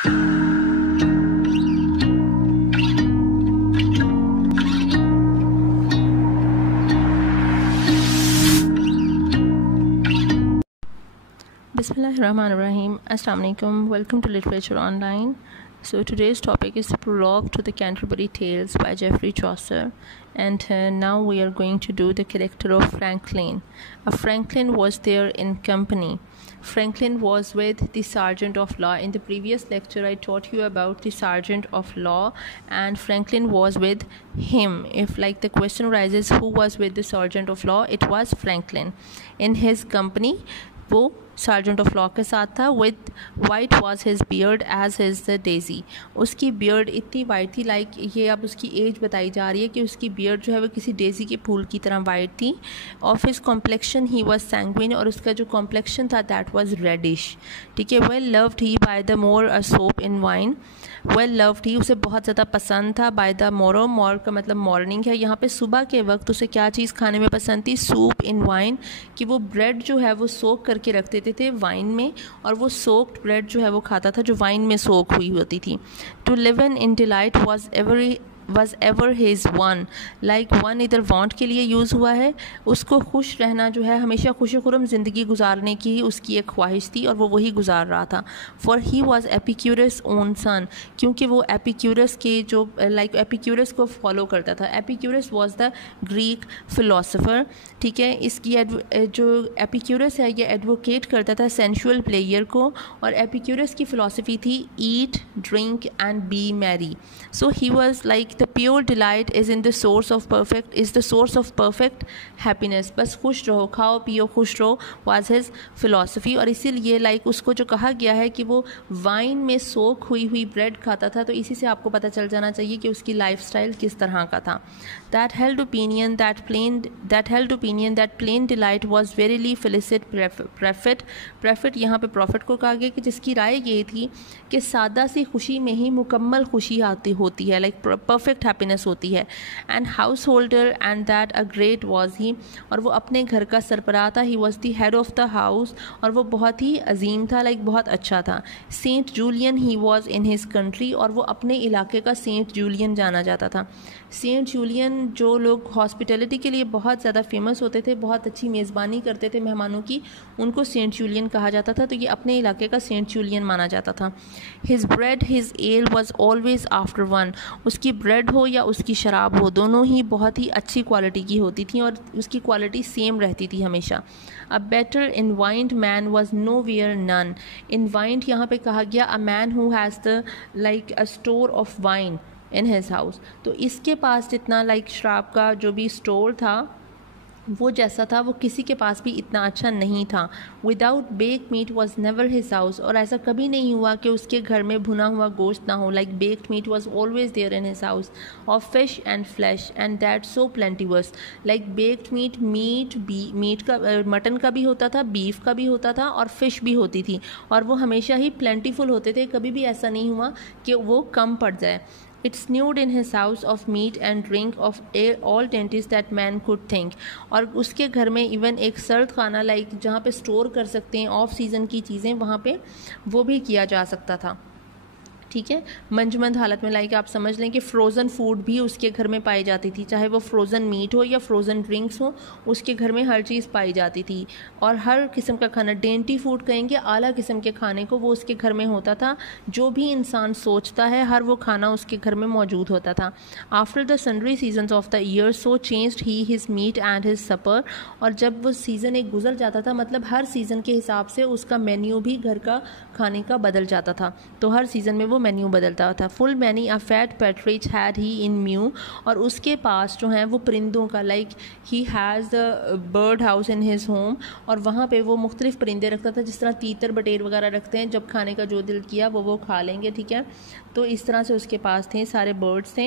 Bismillahirrahmanirrahim. Assalamu alaikum. Welcome to Literature Online. So today's topic is the prologue to the Canterbury Tales by Geoffrey Chaucer, and now we are going to do the character of Franklin. Franklin was there in company. Franklin was with the Sergeant of Law. In the previous lecture I taught you about the Sergeant of Law, and Franklin was with him. If like the question arises who was with the Sergeant of Law, it was Franklin. In his company, वो sergeant of law के साथ था. With white was his beard as his the daisy. उसकी beard इतनी white थी, like ये अब उसकी एज बताई जा रही है कि उसकी बियर्ड जो है वो किसी डेजी के फूल की तरह वाइट थी. Of his complexion he was sanguine, और उसका जो कॉम्प्लेक्शन था दैट वॉज रेडिश. ठीक है. Well loved he by the morn a sop in wine. Well loved he, उसे बहुत ज़्यादा पसंद था. बाय द मोरो, मोर का मतलब मॉर्निंग है. यहाँ पे सुबह के वक्त उसे क्या चीज़ खाने में पसंद थी? सूप इन वाइन, कि वो ब्रेड जो है वो सोक करके रख देते थे वाइन में, और वो सोक्ड ब्रेड जो है वो खाता था जो वाइन में सोक हुई होती थी. To live in delight was ever his one. like one इधर want के लिए यूज़ हुआ है. उसको खुश रहना जो है, हमेशा खुश खुरम ज़िंदगी गुजारने की उसकी एक ख्वाहिश थी, और वो वही गुजार रहा था. for he was Epicurus own son, क्योंकि वो एपिक्यूरस के जो एपिक्यूरस को फॉलो करता था. Epicurus was the Greek philosopher. ठीक है. इसकी जो एपिक्यूरस है ये एडवोकेट करता था सेंशुअल प्लेयर को, और एपिक्यूरस की फ़िलासफ़ी थी eat drink and B Mary. So he was like the pure delight is the source of perfect happiness. बस खुश रहो, खाओ पियो खुश रहो, was his philosophy. और इसीलिए लाइक उसको जो कहा गया है कि वो वाइन में सोक हुई ब्रेड खाता था, तो इसी से आपको पता चल जाना चाहिए कि उसकी लाइफस्टाइल किस तरह का था. that held opinion that plain delight was verily felicit profit. यहाँ पे प्रॉफिट को कहा गया कि जिसकी राय ये थी कि सादा सी खुशी में ही मुकम्मल खुशी होती है, लाइक परफेक्ट हैप्पीनेस होती है. And house holder and that a great was he, और वो अपने घर का सरबराह था. He was the head of the house, और वो बहुत ही अजीम था, लाइक बहुत अच्छा था. Saint Julian he was in his country, और वो अपने इलाके का सेंट जूलियन जाना जाता था. सेंट जूलियन जो लोग हॉस्पिटलिटी के लिए बहुत ज़्यादा फेमस होते थे, बहुत अच्छी मेज़बानी करते थे मेहमानों की, उनको सेंट जूलियन कहा जाता था. तो ये अपने इलाके का सेंट जूलियन माना जाता था. His bread his L was always after one. उसकी ब्रेड हो या उसकी शराब हो, दोनों ही बहुत ही अच्छी क्वालिटी की होती थी, और उसकी क्वालिटी सेम रहती थी हमेशा. A better envined man was nowhere none. Envined यहाँ पे कहा गया a man who has the like a store of wine in his house. तो इसके पास जितना लाइक शराब का जो भी स्टोर था वो जैसा था वो किसी के पास भी इतना अच्छा नहीं था. Without bake meat was never his house, और ऐसा कभी नहीं हुआ कि उसके घर में भुना हुआ गोश्त ना हो. Like baked meat was always there in his house. Of fish and flesh and that so plenteous. Like baked meat का मटन का भी होता था, बीफ का भी होता था, और फिश भी होती थी, और वो हमेशा ही प्लेंटीफुल होते थे. कभी भी ऐसा नहीं हुआ कि वो कम पड़ जाए. It snowed in his house of meat and drink of all dainties that man could think. और उसके घर में इवन एक सर्द खाना लाइक जहाँ पे स्टोर कर सकते हैं ऑफ सीज़न की चीज़ें, वहाँ पे वो भी किया जा सकता था. ठीक है. मंजमंद हालत में लाइक आप समझ लें कि फ़्रोज़न फूड भी उसके घर में पाई जाती थी, चाहे वो फ्रोज़न मीट हो या फ्रोज़न ड्रिंक्स हो, उसके घर में हर चीज़ पाई जाती थी. और हर किस्म का खाना, डेंटी फूड कहेंगे आला किस्म के खाने को, वो उसके घर में होता था. जो भी इंसान सोचता है हर वो खाना उसके घर में मौजूद होता था. After the sundry seasons of the year so changed he his meat and his supper. और जब वो सीज़न एक गुजर जाता था, मतलब हर सीज़न के हिसाब से उसका मेन्यू भी घर का खाने का बदल जाता था. तो हर सीज़न में वो मेन्यू बदलता था. Full many a fat partridge had he in mew. और उसके पास जो हैं वो परिंदों का, like he has the bird house in his home, और वहाँ पे वो मुख्तलिफ परिंदे रखता था, जिस तरह तीतर बटेर वगैरह रखते हैं, जब खाने का जो दिल किया वो खा लेंगे. ठीक है. तो इस तरह से उसके पास थे सारे बर्ड्स थे.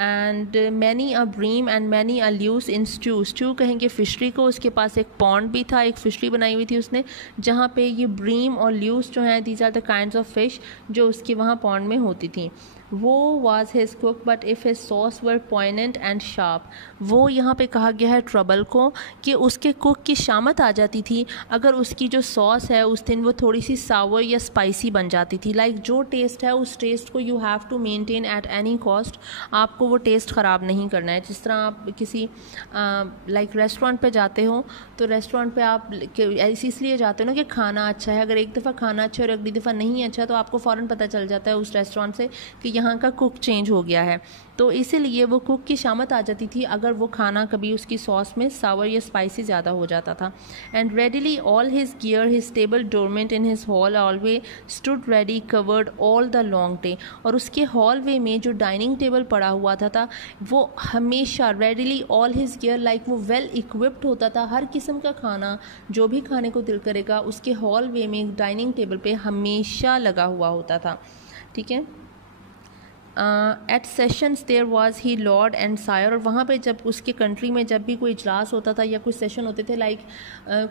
And many a bream and many a luce in stew कहेंगे फिशरी को. उसके पास एक पॉन्ड भी था, एक फिशरी बनाई हुई थी उसने, जहाँ पे ये ब्रीम और ल्यूस जो हैं these are the kinds of fish जो उसके वहाँ पॉन्ड में होती थी. वो was his cook but if his sauce were poignant and sharp, वो यहाँ पे कहा गया है ट्रबल को कि उसके कुक की शामत आ जाती थी अगर उसकी जो सॉस है उस दिन वो थोड़ी सी सावर या स्पाइसी बन जाती थी। लाइक जो टेस्ट है उस टेस्ट को you have to maintain at any cost, आपको वो टेस्ट ख़राब नहीं करना है। जिस तरह आप किसी लाइक रेस्टोरेंट पे जाते हो तो रेस्टोरेंट पे आप इसलिए जाते हो ना कि खाना अच्छा है, अगर एक दफ़ा खाना अच्छा है और अगली दफ़ा नहीं अच्छा तो आपको फ़ौरन पता चल जाता है उस रेस्टोरेंट से कि यहाँ का कुक चेंज हो गया है। तो इसीलिए वो कुक की शामत आ जाती थी अगर वो खाना कभी उसकी सॉस में सावर या स्पाइसी ज़्यादा हो जाता था। And readily all his gear his table dormant in his hall alway stood ready covered all the long day, और उसके हॉलवे में जो डाइनिंग टेबल पड़ा हुआ था वो हमेशा readily all his gear like वो वेल इक्विप्ड होता था। हर किस्म का खाना जो भी खाने को दिल करेगा उसके हॉलवे में डाइनिंग टेबल पे हमेशा लगा हुआ होता था। ठीक है। At sessions there was he lord and sire, और वहाँ पे जब उसके कंट्री में जब भी कोई इजलास होता था या कोई सेशन होते थे लाइक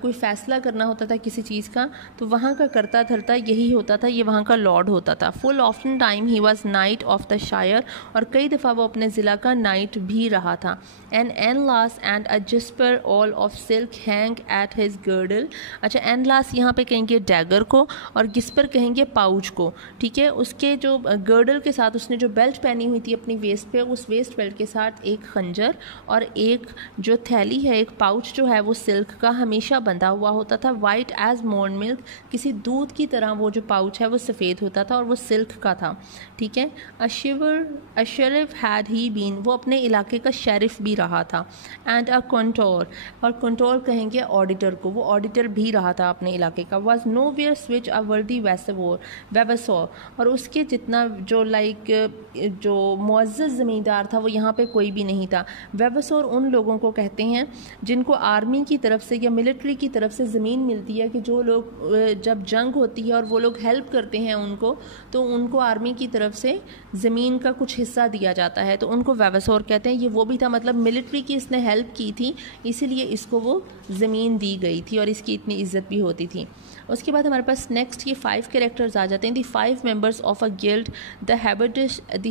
कोई फ़ैसला करना होता था किसी चीज़ का, तो वहाँ का करता धरता यही होता था, ये वहाँ का लॉर्ड होता था। Full often time he was night of the शायर, और कई दफ़ा वो अपने ज़िला का नाइट भी रहा था। An anlaas and a gipser all of silk hang at his girdle. अच्छा, एनलास यहाँ पे कहेंगे डैगर को और गिस्पर कहेंगे पाउच को। ठीक है। उसके जो गर्डल के साथ उसने जो बेल्ट पहनी हुई थी अपनी वेस्ट पे, उस वेस्ट बेल्ट के साथ एक खंजर और एक जो थैली है, एक पाउच जो है वो सिल्क का हमेशा बंधा हुआ होता था। वाइट एज मोर्न मिल्क, किसी दूध की तरह वो जो पाउच है वो सफ़ेद होता था और वो सिल्क का था। ठीक है। अ शेरिफ हैड ही बीन, वो अपने इलाके का शेरिफ भी रहा था। एंड अ कंटोर, और कंटोर कहेंगे ऑडिटर को, वो ऑडिटर भी रहा था अपने इलाके का। वॉज नो वेयर स्विच अ वर्दी वेवसोर, और उसके जितना जो लाइक जो मुअज़्ज़ज़ ज़मींदार था वो यहाँ पे कोई भी नहीं था। वेवसोर उन लोगों को कहते हैं जिनको आर्मी की तरफ से या मिलिट्री की तरफ से ज़मीन मिलती है, कि जो लोग जब जंग होती है और वो लोग हेल्प करते हैं उनको, तो उनको आर्मी की तरफ से ज़मीन का कुछ हिस्सा दिया जाता है, तो उनको वेवसोर कहते हैं। ये वो भी था, मतलब मिलिट्री की इसने हेल्प की थी इसीलिए इसको वो ज़मीन दी गई थी और इसकी इतनी इज्जत भी होती थी। उसके बाद हमारे पास नेक्स्ट ये 5 कैरेक्टर्स आ जाते हैं। The 5 members of a guild, the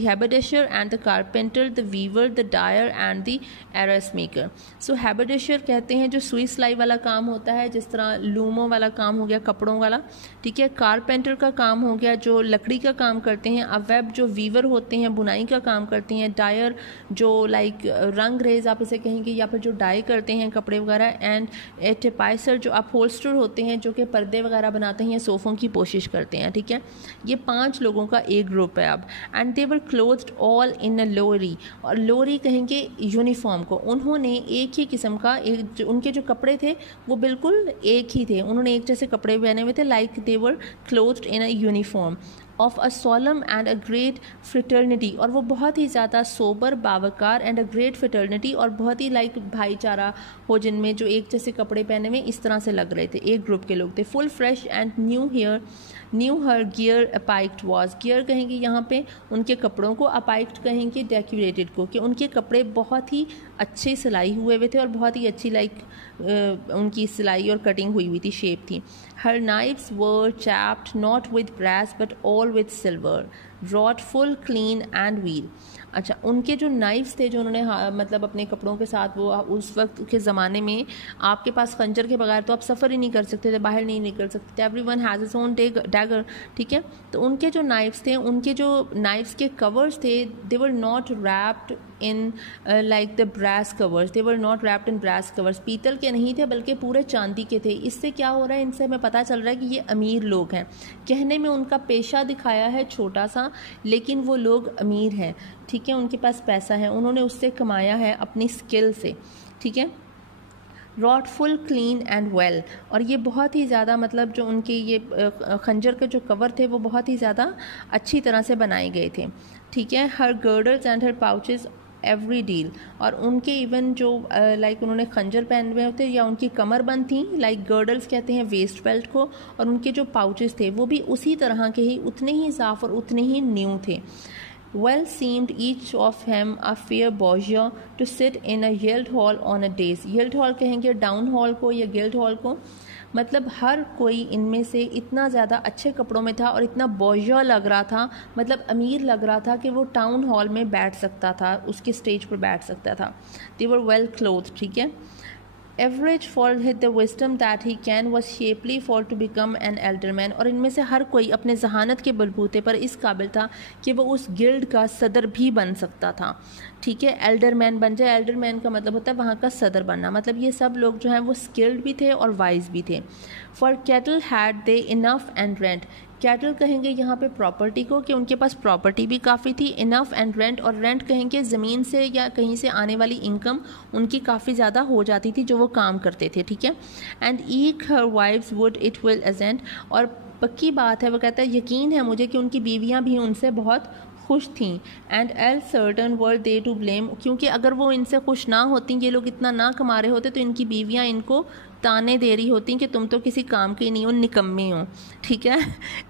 haberdasher and the carpenter, the weaver, the dyer and the arras maker. So haberdasher कहते हैं जो सुई सिलाई वाला काम होता है, जिस तरह लूमों वाला काम हो गया कपड़ों वाला। ठीक है। कारपेंटर का काम हो गया जो लकड़ी का काम करते हैं। अवेब जो वीवर होते हैं बुनाई का काम करते हैं। डायर जो लाइक रंग रेज आप इसे कहेंगे या फिर जो डाई करते हैं कपड़े वगैरह। एंड एटेपाइसर जो अपहोल्स्टर होते हैं जो कि पर्दे वगैरह बनाते हैं, सोफ़ों की कोशिश करते हैं। ठीक है। ये 5 लोगों का एक ग्रुप है अब। And they were clothed all in a livery, और लोरी कहेंगे यूनिफॉर्म को। उन्होंने एक ही किस्म का उनके जो कपड़े थे वो बिल्कुल एक ही थे, उन्होंने एक जैसे कपड़े पहने हुए थे। Like they were clothed in a uniform of a solemn and a great fraternity, और वो बहुत ही ज़्यादा सोबर बावकार एंड अ ग्रेट फ्रिटर्निटी, और बहुत ही लाइक भाईचारा हो जिनमें जो एक जैसे कपड़े पहने हुए इस तरह से लग रहे थे, एक ग्रुप के लोग थे। Full fresh and new her gear apiked was, gear कहेंगे यहाँ पे उनके कपड़ों को, अपाइक्ड कहेंगे डेकोरेटेड को, कि उनके कपड़े बहुत ही अच्छे सिलाई हुए हुए थे और बहुत ही अच्छी लाइक उनकी सिलाई और कटिंग हुई थी, शेप थी। Her knives were chaped not with brass but all with silver, wrought full clean and wheel। अच्छा, उनके जो नाइफ्स थे जो उन्होंने मतलब अपने कपड़ों के साथ, वो उस वक्त के ज़माने में आपके पास खंजर के बगैर तो आप सफ़र ही नहीं कर सकते थे, बाहर नहीं निकल सकते थे। Everyone has its own dagger. ठीक है। तो उनके जो नाइफ्स थे, उनके जो नाइफ्स के कवर्स थे, they were not wrapped in like the brass covers, they were not wrapped in brass covers, पीतल के नहीं थे बल्कि पूरे चांदी के थे। इससे क्या हो रहा है, इनसे हमें पता चल रहा है कि ये अमीर लोग हैं। कहने में उनका पेशा दिखाया है छोटा सा, लेकिन वो लोग अमीर हैं। ठीक है। उनके पास पैसा है, उन्होंने उससे कमाया है अपनी स्किल से। ठीक है। Wrought full clean and well, और ये बहुत ही ज़्यादा मतलब जो उनके ये खंजर के जो कवर थे वो बहुत ही ज़्यादा अच्छी तरह से बनाए गए थे। ठीक है। Her girdles and her pouches every deal, और उनके इवन जो लाइक उन्होंने खंजर पहने हुए होते या उनकी कमर बंद थी, लाइक गर्डल्स कहते हैं वेस्ट बेल्ट को, और उनके जो पाउचेस थे वो भी उसी तरह के ही, उतने ही साफ़ और उतने ही न्यू थे। Well seemed each of him a fair bourgeois to sit in a guild hall on a days। guild hall कहेंगे डाउन हॉल को या गिल्ड हॉल को। मतलब हर कोई इनमें से इतना ज़्यादा अच्छे कपड़ों में था और इतना बॉयज़र लग रहा था, मतलब अमीर लग रहा था कि वो टाउन हॉल में बैठ सकता था, उसके स्टेज पर बैठ सकता था. दे वर वेल क्लोथ, ठीक है. Average for the wisdom that he can was shapely for to become an elderman. और इनमें से हर कोई अपने जहानत के बलबूते पर इस काबिल था कि वो उस गिल्ड का सदर भी बन सकता था, ठीक है. एल्डरमैन बन जाए, एल्डरमैन का मतलब होता है वहाँ का सदर बनना. मतलब ये सब लोग जो हैं वो स्किल्ड भी थे और वाइज भी थे. For cattle had they enough and rent. Cattle कहेंगे यहाँ पे प्रॉपर्टी को, कि उनके पास प्रॉपर्टी भी काफ़ी थी. इनफ एंड रेंट, और रेंट कहेंगे ज़मीन से या कहीं से आने वाली इनकम उनकी काफ़ी ज़्यादा हो जाती थी जो वो काम करते थे, ठीक है. And eke her wife's would it will agent, और पक्की बात है, वो कहता है यकीन है मुझे कि उनकी बीवियाँ भी उनसे बहुत खुश थीं. And ill certain were they to blame, क्योंकि अगर वो इनसे खुश ना होती, ये लोग इतना ना कमा रहे होते, तो इनकी बीवियाँ इनको ताने दे रही होती कि तुम तो किसी काम की नहीं हो, निकम्मी हो, ठीक है.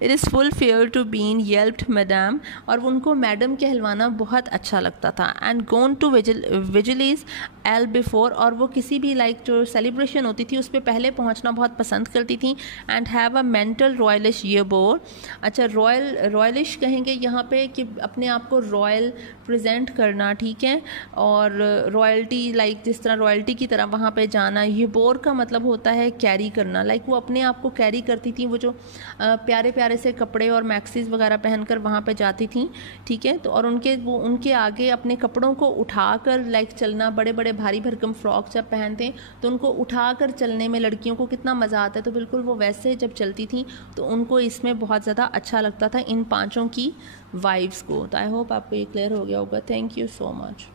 It is full fair to been yclept madam, और उनको मैडम कहलवाना बहुत अच्छा लगता था. And gone to vigilies al before, और वो किसी भी जो सेलिब्रेशन होती थी उस पर पहले पहुंचना बहुत पसंद करती थी. एंड हैव अ मेंटल रॉयलिश ये बोर. अच्छा, रॉयलिश कहेंगे यहाँ पे कि अपने आप को रॉयल प्रेजेंट करना, ठीक है. और रॉयल्टी जिस तरह रॉयल्टी की तरह वहाँ पे जाना. ये बोर का मतलब होता है कैरी करना. वो अपने आप को कैरी करती थी, वो जो प्यारे प्यारे से कपड़े और मैक्सीज वगैरह पहनकर वहाँ पे जाती थी, ठीक है. तो और उनके आगे अपने कपड़ों को उठाकर चलना, बड़े बड़े भारी भरकम फ्रॉक जब पहनते हैं तो उनको उठाकर चलने में लड़कियों को कितना मज़ा आता है. तो बिल्कुल वो वैसे जब चलती थी तो उनको इसमें बहुत ज़्यादा अच्छा लगता था इन पाँचों की वाइफ्स को. तो आई होप आपको ये क्लियर हो गया होगा. Thank you so much.